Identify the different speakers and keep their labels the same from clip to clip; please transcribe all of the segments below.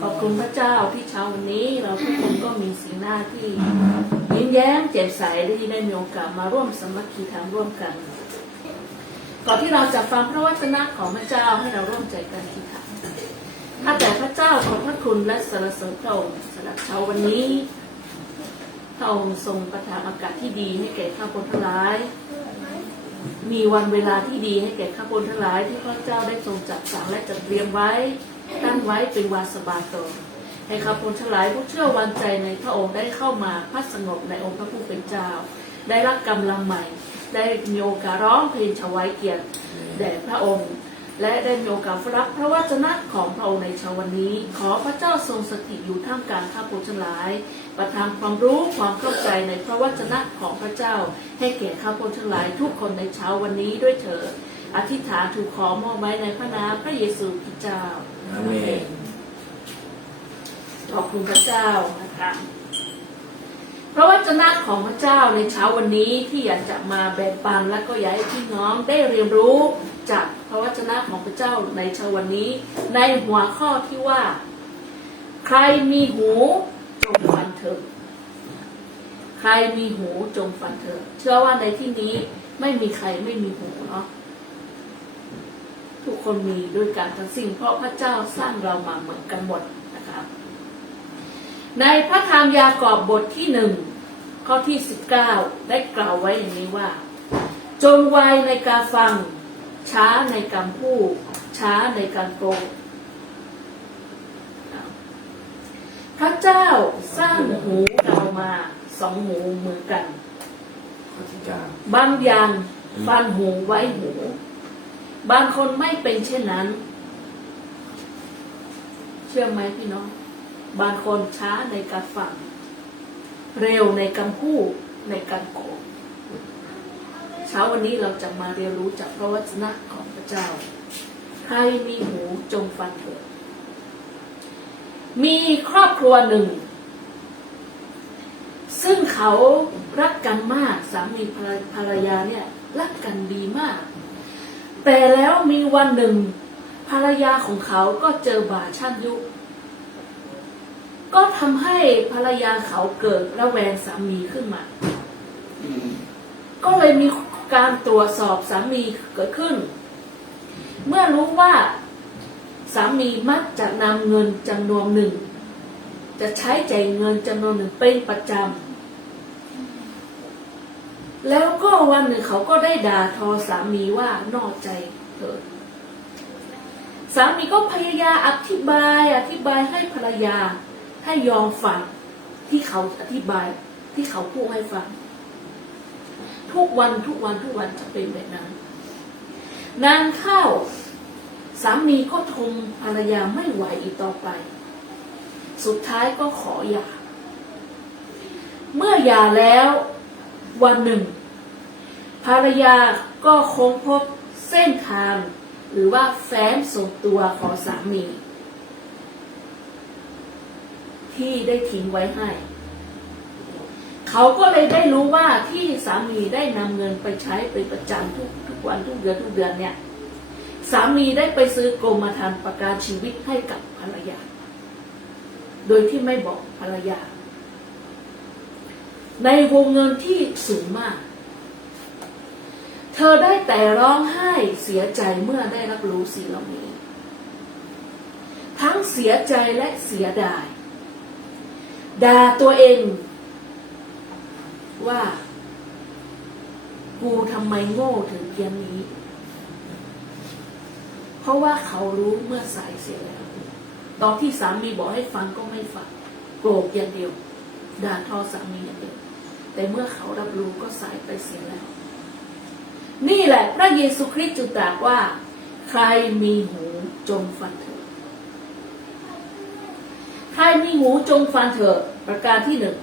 Speaker 1: ขอบคุณพระเจ้าที่เช้าวันนี้เราทุกคนก็มีสีหน้าที่ยิ้มแย้มแจ่มใสที่ได้มีโอกาสมาร่วมสมัคคีธรรมร่วมกัน ก่อนที่เราจะฟังพระวจนะของพระเจ้าให้เราร่วมใจกันที่ฐานข้าแต่พระเจ้าขอบพระคุณและสรรเสริญพระองค์สำหรับเช้าวันนี้พระองค์ทรงประทานอากาศที่ดีให้แก่ข้าพเจ้าทั้งหลาย มีวันเวลาที่ดีให้แก่ข้าพเจ้าทั้งหลาย ที่พระเจ้าได้ทรงจัดสรรและจัดเตรียมไว้ ตั้งไว้เป็นวาสบาตนให้ข้าพเจ้าทั้งหลายผู้เชื่อวันใจในพระองค์ได้เข้ามาพักสงบในองค์พระผู้เป็นเจ้า ได้รับกำลังใหม่ ได้มีโอกาสร้องเพลงถวายเกียรติแด่พระองค์ และได้มีโอกาสรับพระวจนะของพระองค์ในเช้าวันนี้ ขอพระเจ้าทรงสถิตอยู่ท่ามกลางข้าพเจ้าทั้งหลายประทานความรู้ความเข้าใจในพระวจนะของพระเจ้า ให้แก่ข้าพเจ้าทั้งหลายทุกคนในเช้าวันนี้ด้วยเถิดอธิษฐานถูกขอมอบไว้ในพระนามพระเยซูคริสต์เจ้า
Speaker 2: อาเมน
Speaker 1: ขอบคุณพระเจ้านะคะพระวจนะของพระเจ้าในเช้าวันนี้ที่อยากจะมาแบ่งปันและก็อยากให้พี่น้องได้เรียนรู้จากพระวจนะของพระเจ้าในเช้าวันนี้ ในหัวข้อที่ว่า ใครมีหูจงฟังเถิดใครมีหูจงฟังเถิดเชื่อว่าในที่นี้ไม่มีใครไม่มีหูเนาะ ทุกคนมีด้วยกันทั้งสิ้นเพราะพระเจ้าสร้างเรามาเหมือนกันหมดนะครับ ในพระธรรมยากอบบทที่หนึ่งข้อที่สิบเก้าได้กล่าวไว้อย่างนี้ว่า จงไวในการฟัง ช้าในการพูดช้าในการโกงพระเจ้าสร้างหูเรามาสองหูเหมือนกัน
Speaker 2: ข้อที่เก้า
Speaker 1: บางอย่างฟันหูไว้หู บางคนไม่เป็นเช่นนั้น เชื่อไหมพี่น้อง บางคนช้าในการฟัง เร็วในการพูดในการโกงเช้าวันนี้เราจะมาเรียนรู้จากพระวจนะของพระเจ้า ใครมีหูจงฟังเถิดมีครอบครัวหนึ่ง ซึ่งเขารักกันมากสามีภรรภรรยาเนี่ย รักกันดีมาก แต่แล้วมีวันหนึ่ง ภรรยาของเขาก็เจอบาชั่นยุ ก็ทำให้ภรรยาเขาเกิดระแวงสามีขึ้นมา ก็เลยมีการตรวจสอบสามีเกิดขึ้น เมื่อรู้ว่าสามีมักจะนำเงินจำนวนหนึ่ง จะใช้จ่ายเงินจำนวนหนึ่งเป็นประจำ แล้วก็วันหนึ่งเขาก็ได้ด่าทอสามีว่านอกใจเธอสามีก็พยายามอธิบาย อธิบายให้ภรรยา ให้ยอมฟังที่เขาอธิบายที่เขาพูดให้ฟัง ทุกวันทุกวันทุกวันจะเป็นแบบนั้นนานเข้า สามีก็ทนภรรยาไม่ไหวอีกต่อไป สุดท้ายก็ขอหย่าเมื่อหย่าแล้ววันหนึ่ง ภรรยาก็ค้นพบเส้นทาง หรือว่าแฟ้มส่งตัวของสามี ที่ได้ทิ้งไว้ให้ เขาก็เลยได้รู้ว่าที่สามีได้นำเงินไปใช้เป็นประจำทุกทุกวันทุกเดือนทุกเดือนเนี่ยสามีได้ไปซื้อกรมธรรม์ประกันชีวิตให้กับภรรยา โดยที่ไม่บอกภรรยา ในวงเงินที่สูงมาก เธอได้แต่ร้องไห้เสียใจเมื่อได้รับรู้สิ่งเหล่านี้ ทั้งเสียใจและเสียดายด่าตัวเอง ว่า กูทำไมโง่ถึงเพียงนี้ เพราะว่าเขารู้เมื่อสายเสียแล้ว ตอนที่สามีบอกให้ฟังก็ไม่ฟังโกรธอย่างเดียวด่าทอสามีอย่างเดียวแต่เมื่อเขารับรู้ก็สายไปเสียแล้ว นี่แหละพระเยซูคริสต์จึงตรัสว่า ใครมีหูจงฟังเถิดใครมีหูจงฟังเถิดประการที่หนึ่ง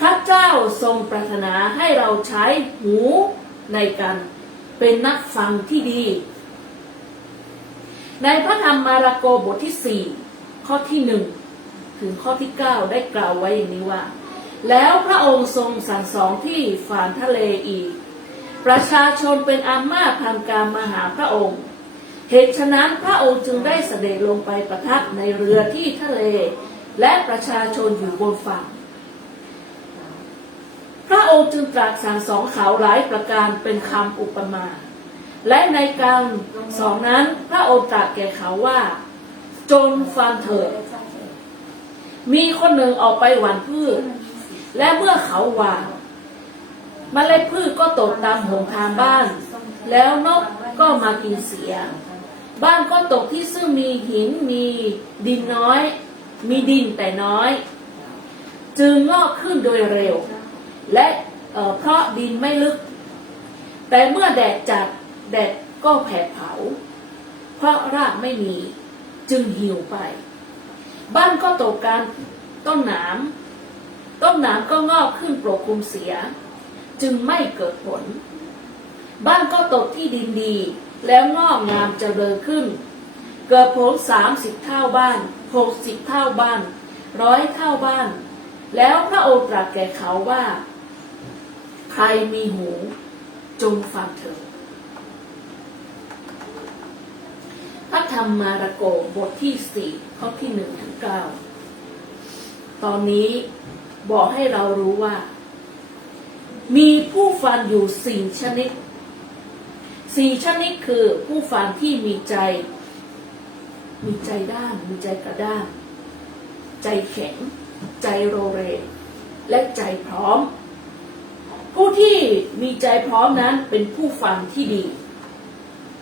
Speaker 1: พระเจ้าทรงปรารถนาให้เราใช้หูในการเป็นนักฟังที่ดี ในพระธรรมมาระโกบทที่สี่ข้อที่หนึ่งถึงข้อที่เก้าได้กล่าวไว้อย่างนี้ว่า แล้วพระองค์ทรงสั่งสอนที่ฝานทะเลอีก ประชาชนเป็นอามาพันการมาหาพระองค์ เหตุฉะนั้นพระองค์จึงได้เสด็จลงไปประทับในเรือที่ทะเล และประชาชนอยู่บนฝั่ง พระองค์จึงตรัสสั่งสอนเขาหลายประการเป็นคำอุปมา และในการสองนั้นพระองค์ตรัสแก่เขาว่าจงฟังเถิดมีคนหนึ่งออกไปหว่านพืช และเมื่อเขาหว่าน เมล็ดพืชก็ตกตามหงทางบ้าน แล้วนกก็มากินเสีย บ้านก็ตกที่ซึ่งมีหินมีดินน้อย มีดินแต่น้อย จึงงอกขึ้นโดยเร็ว และเเพราะดินไม่ลึก แต่เมื่อแดดจัดแดดก็แผดเผา เพราะรากไม่มีจึงหิวไป บ้านก็ตกการต้นหนามต้นหนามก็งอกขึ้นปกคลุมเสีย จึงไม่เกิดผล บ้านก็ตกที่ดินดี แล้วงอกงามเจริญขึ้น เกิดผลสามสิบเท่าบ้านหกสิบเท่าบ้านร้อยเท่าบ้าน แล้วพระองค์ตรัสแก่เขาว่า ใครมีหูจงฟังเถิดพระธรรมมาระโกบทที่สี่ข้อที่หนึ่งถึงเก้าตอนนี้บอกให้เรารู้ว่า มีผู้ฟังอยู่สี่ชนิดสี่ชนิดคือผู้ฟังที่มีใจ มีใจด้านมีใจกระด้างใจแข็ง ใจโรเร และใจพร้อม ผู้ที่มีใจพร้อมนั้นเป็นผู้ฟังที่ดี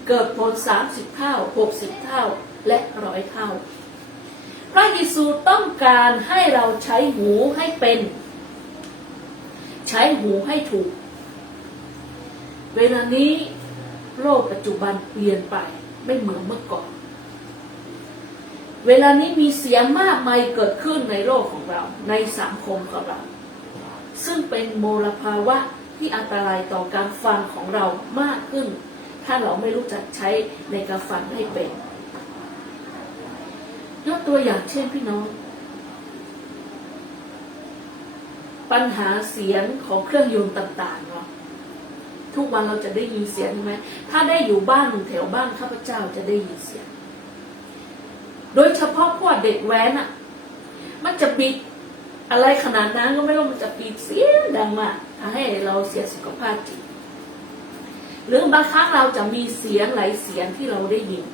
Speaker 1: เกิดผลสามสิบเท่าหกสิบเท่าและร้อยเท่า พระเยซูต้องการให้เราใช้หูให้เป็น ใช้หูให้ถูก เวลานี้โลกปัจจุบันเปลี่ยนไปไม่เหมือนเมื่อก่อน เวลานี้มีเสียงมากมายเกิดขึ้นในโลกของเรา ในสังคมของเรา ซึ่งเป็นโมลภาวะที่อันตรายต่อการฟังของเรามากขึ้น ถ้าเราไม่รู้จักใช้ในการฟังให้เป็นยกตัวอย่างเช่นพี่น้อง ปัญหาเสียงของเครื่องยนต์ต่างๆเนาะทุกวันเราจะได้ยินเสียงใช่ไหมถ้าได้อยู่บ้านแถวบ้านข้าพเจ้าจะได้ยินเสียง โดยเฉพาะพวกเด็กแว้นอะมันจะปิดอะไรขนาดนั้นก็ไม่รู้มันจะปิดเสียงดังมากทำให้เราเสียสุขภาพจิตหรือบางครั้งเราจะมีเสียงหลายเสียงที่เราได้ยิน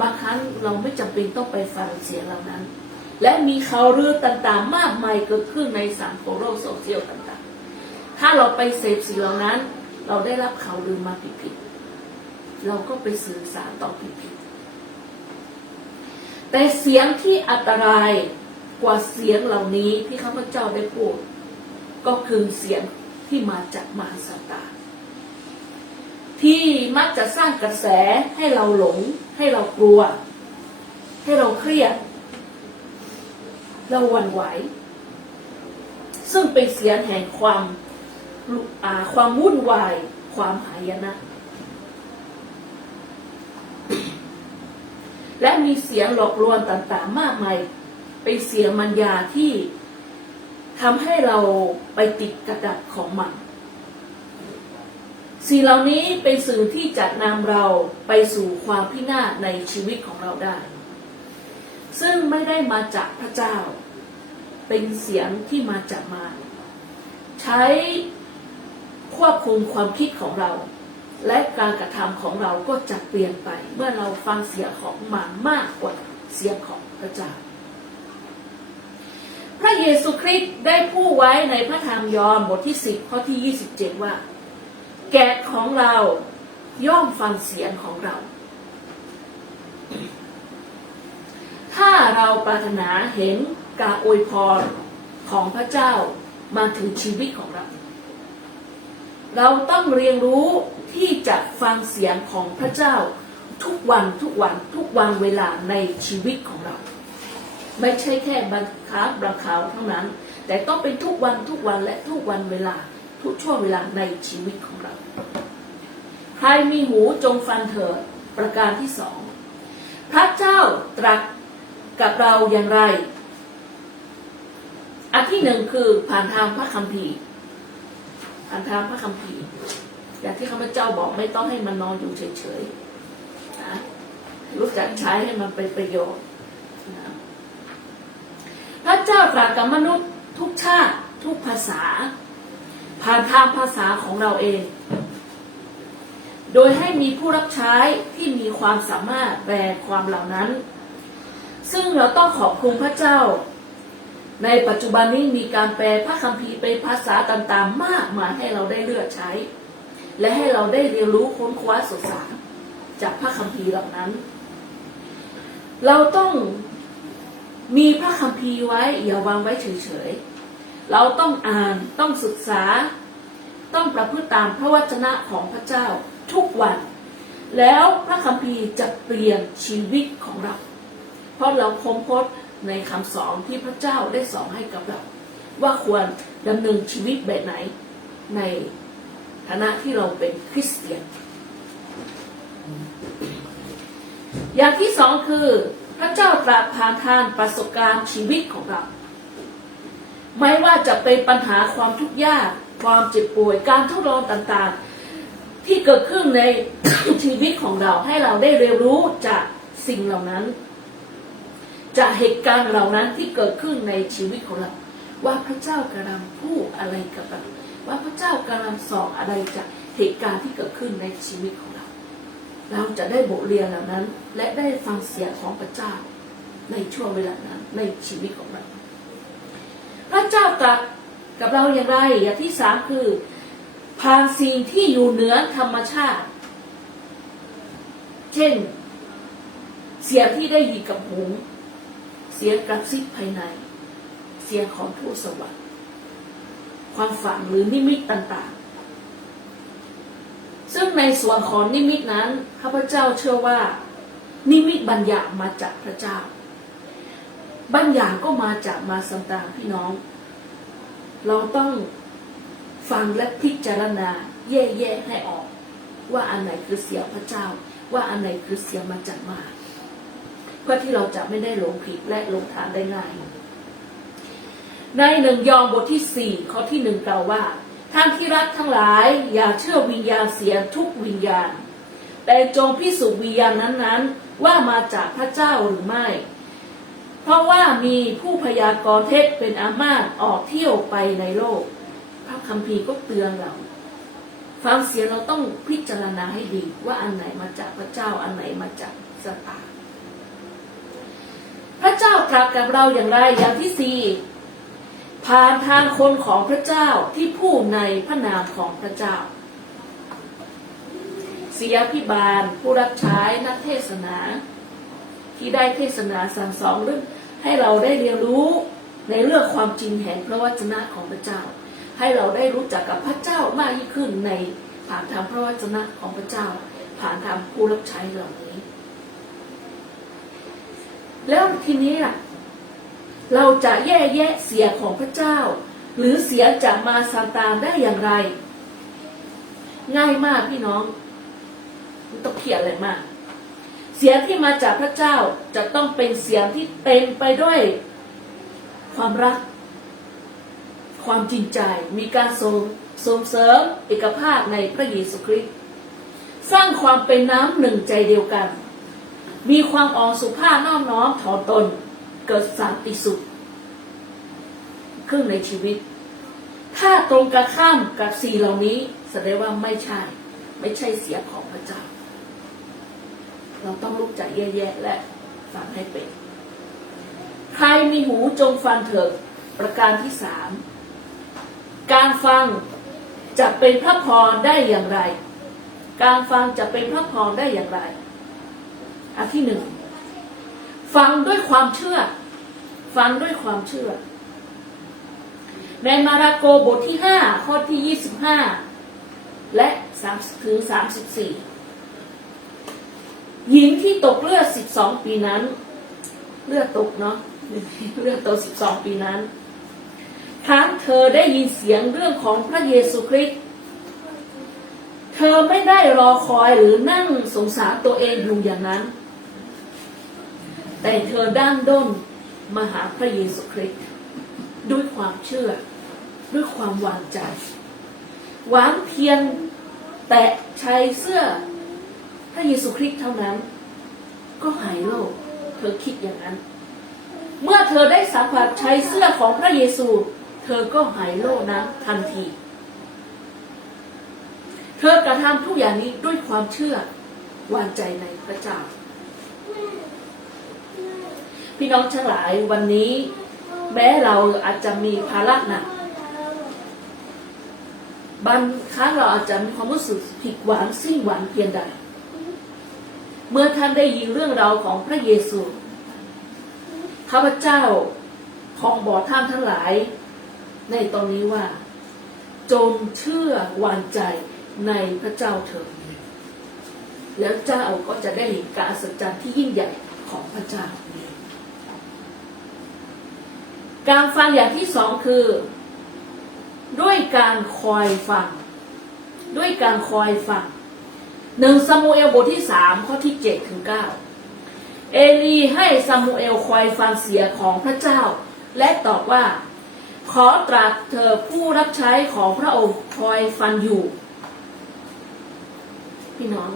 Speaker 1: บางครั้งเราไม่จำเป็นต้องไปฟังเสียงเหล่านั้น และมีข่าวลือต่างๆ มากมายเกิดขึ้นในสังคมโลกโซเชียลต่างๆ ถ้าเราไปเสพสิ่งเหล่านั้น เราได้รับข่าวลือมาผิดๆเราก็ไปสื่อสารต่อผิดๆแต่เสียงที่อันตรายกว่าเสียงเหล่านี้ที่ข้าพเจ้าได้พูด ก็คือเสียงที่มาจากมารซาตาที่มักจะสร้างกระแสให้เราหลง ให้เรากลัว ให้เราเครียด เราหวั่นไหว ซึ่งเป็นเสียงแห่งความาความวุ่นวาย ความหายนะ และมีเสียงหลอกลวงต่างๆ มากมาย เป็นเสียงมัญญาที่ทำให้เราไปติดกระดับของมันสิ่งเหล่านี้เป็นสื่อที่จะนำเราไปสู่ความพินาศในชีวิตของเราได้ ซึ่งไม่ได้มาจากพระเจ้า เป็นเสียงที่มาจากมารใช้ควบคุมความคิดของเรา และการกระทำของเราก็จะเปลี่ยนไป เมื่อเราฟังเสียงของมารมากกว่าเสียงของพระเจ้า พระเยซูคริสต์ได้พูดไว้ในพระธรรมยอห์นบทที่ 10 ข้อที่ 27 ว่า แกะของเราย่อมฟังเสียงของเรา ถ้าเราปรารถนาเห็นการอวยพรของพระเจ้ามาถึงชีวิตของเรา เราต้องเรียนรู้ที่จะฟังเสียงของพระเจ้าทุกวันทุกวันทุกวันเวลาในชีวิตของเรา ไม่ใช่แค่บางครั้งบางคราวเท่านั้น แต่ต้องเป็นทุกวันทุกวันและทุกวันเวลาทุกช่วงเวลาในชีวิตของเรา ใครมีหูจงฟังเถิดประการที่สอง พระเจ้าตรัส กับเราอย่างไร อันที่หนึ่งคือผ่านทางพระคัมภีร์ผ่านทางพระคัมภีร์อย่างที่ข้าพเจ้าบอกไม่ต้องให้มันนอนอยู่เฉยๆรู้จักใช้ให้มันเป็นประโยชน์นะพระเจ้าตรัสกับมนุษย์ทุกชาติทุกภาษา ผ่านทางภาษาของเราเอง โดยให้มีผู้รับใช้ที่มีความสามารถแปลความเหล่านั้น ซึ่งเราต้องขอบคุณพระเจ้า ในปัจจุบันนี้มีการแปลพระคัมภีร์เป็นภาษาต่างๆ มากมายให้เราได้เลือกใช้ และให้เราได้เรียนรู้ค้นคว้าศึกษาจากพระคัมภีร์เหล่านั้น เราต้องมีพระคัมภีร์ไว้อย่าวางไว้เฉยๆ เราต้องอ่านต้องศึกษา ต้องประพฤติตามพระวจนะของพระเจ้าทุกวัน แล้วพระคัมภีร์จะเปลี่ยนชีวิตของเรา เพราะเราค้นพบในคำสอนที่พระเจ้าได้สอนให้กับเรา ว่าควรดำเนินชีวิตแบบไหนในฐานะที่เราเป็นคริสเตียน อย่างที่สองคือ พระเจ้าตรัสผ่านทางประสบการณ์ชีวิตของเรา ไม่ว่าจะเป็นปัญหาความทุกข์ยาก ความเจ็บป่วยการทดลองต่างๆ ที่เกิดขึ้นในชีวิตของเราให้เราได้เรียนรู้จากสิ่งเหล่านั้น จากเหตุการณ์เหล่านั้นที่เกิดขึ้นในชีวิตของเรา ว่าพระเจ้ากำลังพูดอะไรกับเราว่าพระเจ้ากำลังสอนอะไรจากเหตุการณ์ที่เกิดขึ้นในชีวิตของเรา เราจะได้บทเรียนเหล่านั้น และได้ฟังเสียงของพระเจ้า ในช่วงเวลานั้นในชีวิตของเรา พระเจ้าตรัสกับเราอย่างไรอย่างที่สามคือผ่านสิ่งที่อยู่เหนือธรรมชาติ เช่น เสียงที่ได้ยินกับหู เสียงกระซิบภายใน เสียงของทูตสวรรค์ความฝันหรือนิมิตต่างๆ ซึ่งในส่วนของนิมิตนั้นข้าพเจ้าเชื่อว่า นิมิตบางอย่างมาจากพระเจ้าบางอย่างก็มาจากมาสันตางพี่น้อง เราต้องฟังและพิจารณาแยกๆให้ออก ว่าอันไหนคือเสียงพระเจ้า ว่าอันไหนคือเสียงมาจากมาร พื่อที่เราจะไม่ได้หลงผิดและหลงทางได้ง่าย ในหนึ่งยอห์นบทที่สี่ข้อที่หนึ่งกล่าวว่า ท่านที่รักทั้งหลายอย่าเชื่อวิญญาณเสียทุกวิญญาณ แต่จงพิสูจน์วิญญาณนั้นๆ ว่ามาจากพระเจ้าหรือไม่ เพราะว่ามีผู้พยากรณ์เท็จเป็นอามาตออกเที่ยวไปในโลก พระคัมภีร์ก็เตือนเราฟังเสียงเราต้องพิจารณาให้ดีว่าอันไหนมาจากพระเจ้าอันไหนมาจากสตาน พระเจ้าตรัสกับเราอย่างไรอย่างที่สี่ผ่านทางคนของพระเจ้าที่พูดในพระนามของพระเจ้าเสียพิบาลผู้รับใช้นักเทศนา ที่ได้เทศนาสั่งสอนเรื่องให้เราได้เรียนรู้ในเรื่องความจริงแห่งพระวจนะของพระเจ้า ให้เราได้รู้จักกับพระเจ้ามากยิ่งขึ้นในผ่านทางพระวจนะของพระเจ้า ผ่านทางผู้รับใช้เหล่านี้ แล้วทีนี้เราจะแยกแยะเสียของพระเจ้า หรือเสียจากมาซาตานได้อย่างไร ง่ายมากพี่น้องต้องเขียนอะไรมาก เสียงที่มาจากพระเจ้าจะต้องเป็นเสียงที่เต็มไปด้วย ความรัก ความจริงใจมีการส่งส่งเสริมเอกภาพในพระเยซูคริสต์สร้างความเป็นน้ำหนึ่งใจเดียวกัน มีความอ่อนสุภาพน้อมน้อมถ่อมตน เกิดสันติสุขขึ้นในชีวิต ถ้าตรงกันข้ามกับสีเหล่านี้ แสดงว่าไม่ใช่ ไม่ใช่เสียของพระเจ้า เราต้องรู้จักแยะๆและฟังให้เป็น ใครมีหูจงฟังเถิดประการที่สาม การฟังจะเป็นพระพรได้อย่างไร การฟังจะเป็นพระพรได้อย่างไร อันที่หนึ่งฟังด้วยความเชื่อ ฟังด้วยความเชื่อ ในมาระโกบทที่ห้าข้อที่ยี่สิบห้าและสามถึงสามสิบสี่หญิงที่ตกเลือดสิบสองปีนั้น เลือดตกเนาะเลือดตกสิบสองปีนั้นครั้งเธอได้ยินเสียงเรื่องของพระเยซูคริสต์เธอไม่ได้รอคอยหรือนั่งสงสารตัวเองอยู่อย่างนั้น แต่เธอด้านด้นมาหาพระเยซูคริสต์ด้วยความเชื่อ ด้วยความวางใจ หวานเพียงแตะชายเสื้อ พระเยซูคริสต์เท่านั้น ก็หายโรคเธอคิดอย่างนั้น เมื่อเธอได้สัมผัสใช้เสื้อของพระเยซู เธอก็หายโรคนั้นทันที เธอกระทำทุกอย่างนี้ด้วยความเชื่อวางใจในพระเจ้า พี่น้องทั้งหลายวันนี้ แม้เราอาจจะมีภาระหนักบางครั้งเราอาจจะมีความรู้สึกผิดหวังสิ้นหวังเพียงใด เมื่อท่านได้ยินเรื่องราวของพระเยซูข้าพเจ้าของบอกท่านทั้งหลาย ในตอนนี้ว่า จงเชื่อวางใจในพระเจ้าเถิดแล้วเจ้าก็จะได้เห็นการอัศจรรย์ที่ยิ่งใหญ่ของพระเจ้า การฟังอย่างที่สองคือ ด้วยการคอยฟัง ด้วยการคอยฟังหนึ่งซามูเอลบทที่สามข้อที่เจ็ดถึงเก้าเอลีให้ซามูเอลคอยฟังเสียงของพระเจ้า และตอบว่า ขอตรัสเธอผู้รับใช้ของพระองค์คอยฟังอยู่ พี่น้อง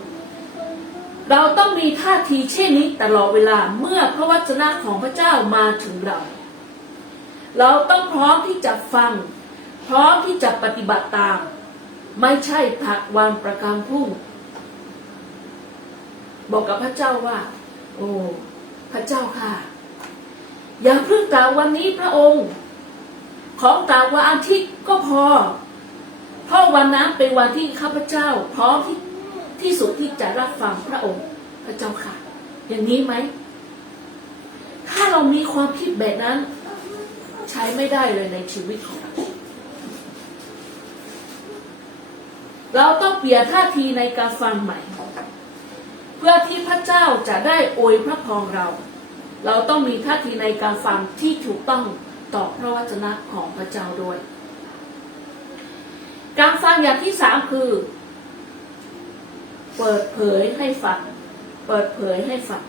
Speaker 1: เราต้องมีท่าทีเช่นนี้ตลอดเวลาเมื่อพระวจนะของพระเจ้ามาถึงเรา เราต้องพร้อมที่จะฟัง พร้อมที่จะปฏิบัติตาม ไม่ใช่ผักวันประกำพรุ่ง บอกกับพระเจ้าว่า โอ้พระเจ้าค่ะ อย่าเพิ่งกล่าววันนี้พระองค์ ของกล่าววันอาทิตย์ก็พอ เพราะวันนั้นเป็นวันที่ข้าพเจ้า พร้อมที่ที่สุดที่จะรับฟังพระองค์พระเจ้าค่ะ อย่างนี้ไหม ถ้าเรามีความคิดแบบนั้น ใช้ไม่ได้เลยในชีวิตของเรา เราต้องเปลี่ยนท่าทีในการฟังใหม่ เพื่อที่พระเจ้าจะได้อวยพระพรเรา เราต้องมีท่าทีในการฟังที่ถูกต้องต่อพระวจนะของพระเจ้าด้วย การฟังอย่างที่สามคือ เปิดเผยให้ฟัง เปิดเผยให้ฟัง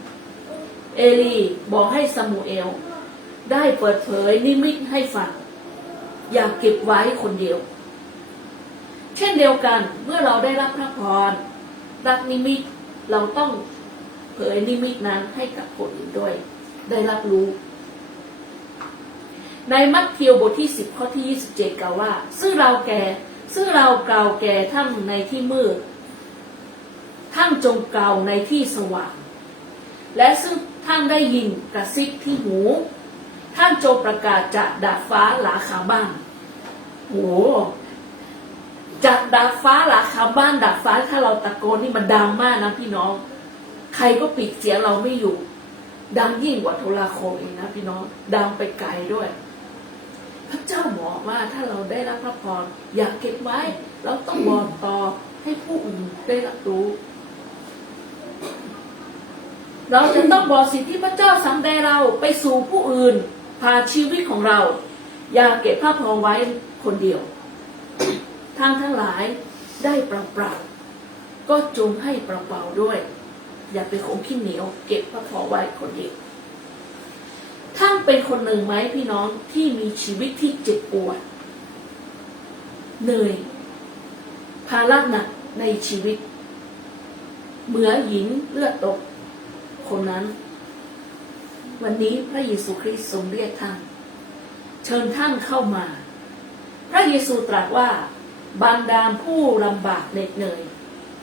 Speaker 1: เอลีบอกให้ซามูเอล ได้เปิดเผยนิมิตให้ฟัง อย่าเก็บไว้คนเดียว เช่นเดียวกันเมื่อเราได้รับพระพรรับนิมิตเราต้องเผยนิมิตนั้นให้กับคนอื่นด้วย ได้รับรู้ ในมัทธิวบทที่10ข้อที่27กล่าวว่า ซึ่งเราแก่ซึ่งเรากล่าวแก่ท่านในที่มืดท่านจงกล่าวในที่สว่าง และซึ่งท่านได้ยินกระซิบที่หู ท่านจงประกาศจากดาดฟ้าหลาขาบ้านโหจากดาดฟ้าหลาขาบ้านดาดฟ้าถ้าเราตะโกนนี่มันดังมากนะพี่น้อง ใครก็ปิดเสียงเราไม่อยู่ ดังยิ่งกว่าโทรโคงเองนะพี่น้องดังไปไกลด้วย พระเจ้าบอกว่าถ้าเราได้รับพระพรอย่าเก็บไว้ เราต้องบอกต่อให้ผู้อื่นได้รับรู้เราจะต้องบอกสิ่งที่พระเจ้าสั่งแด่เราไปสู่ผู้อื่น พาชีวิตของเรา อย่าเก็บพระพรไว้คนเดียวทางทั้งหลายได้เปล่าๆก็จงให้เปล่าๆด้วย อย่าไปคงขี้เหนียวเก็บพระพรไว้คนเดียวท่านเป็นคนหนึ่งไหมพี่น้องที่มีชีวิตที่เจ็บปวดเหนื่อยภาระหนักในชีวิต เหมือหญิงเลือดตก คนนั้น วันนี้พระเยซูคริสต์ทรงเรียกท่าน เชิญท่านเข้ามา พระเยซูตรัสว่าบรรดาลผู้ลำบากเหน็ดเหนื่อย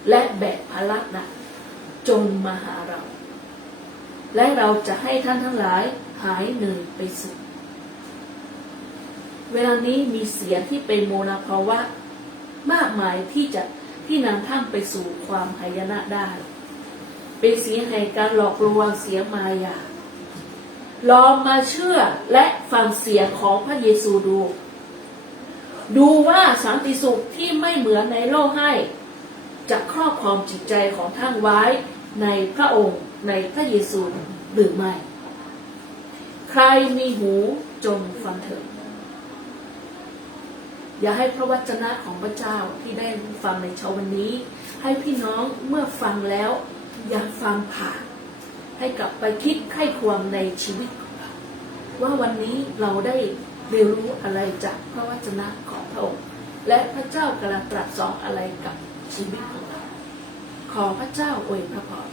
Speaker 1: และแบกภาระหนักจงมาหาเรา และเราจะให้ท่านทั้งหลายหายเหนื่อยไปสุดเวลานี้มีเสียงที่เป็นโมนาภาวะ มากมายที่จะที่นำท่านไปสู่ความหายนะได้ เป็นเสียงแห่งการหลอกลวงเสียงมายา ลองมาเชื่อและฟังเสียงของพระเยซูดู ดูว่าสันติสุขที่ไม่เหมือนในโลกให้ จะครอบครองจิตใจของท่านไว้ในพระองค์ในพระเยซูหรือไม่ ใครมีหูจงฟังเถิดอย่าให้พระวจนะของพระเจ้าที่ได้ฟังในเช้าวันนี้ ให้พี่น้องเมื่อฟังแล้วอย่าฟังผ่าน ให้กลับไปคิดไข้ความในชีวิตของเราว่าวันนี้เราได้เรียนรู้อะไรจากพระวจนะของพระองค์และพระเจ้ากำลังตรัสสอนอะไรกับชีวิตของเราขอพระเจ้าอวยพระพร